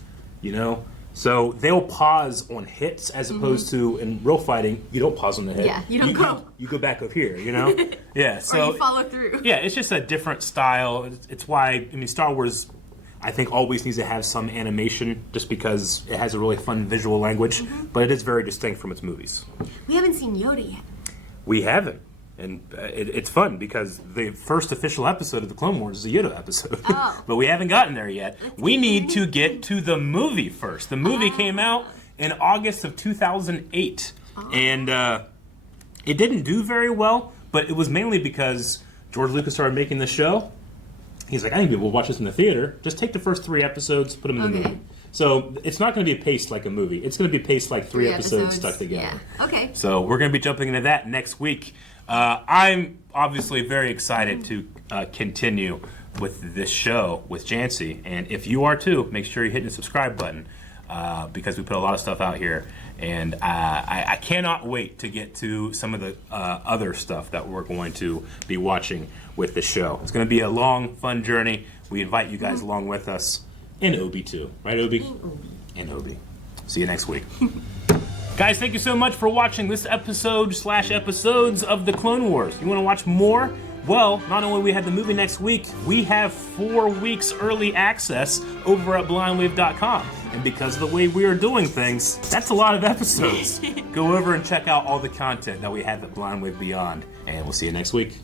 You know, so they'll pause on hits as opposed to in real fighting. You don't pause on the hit. Yeah, you don't go. You go back up here. You know. Yeah. So or you follow through. Yeah, it's just a different style. It's why Star Wars, I think, always needs to have some animation just because it has a really fun visual language, but it is very distinct from its movies. We haven't seen Yoda yet. We haven't. And it's fun because the first official episode of the Clone Wars is a Yoda episode. But we haven't gotten there yet. We need to get to the movie first. The movie came out in August of 2008. And it didn't do very well, but it was mainly because George Lucas started making the show. He's like, I think people will watch this in the theater. Just take the first 3 episodes, put them in the movie. So it's not going to be paced like a movie. It's going to be paced like 3 episodes stuck together. Yeah. Okay. So we're going to be jumping into that next week. I'm obviously very excited to continue with this show with Janci, and if you are too, make sure you're hitting the subscribe button because we put a lot of stuff out here, and I cannot wait to get to some of the other stuff that we're going to be watching with the show. It's going to be a long, fun journey. We invite you guys along with us, and Obi too, right, Obi? And Obi. See you next week. Guys, thank you so much for watching this episode/episodes of the Clone Wars. You want to watch more? Well, not only we have the movie next week, we have 4 weeks early access over at blindwave.com. And because of the way we are doing things, that's a lot of episodes. Go over and check out all the content that we have at Blind Wave Beyond. And we'll see you next week.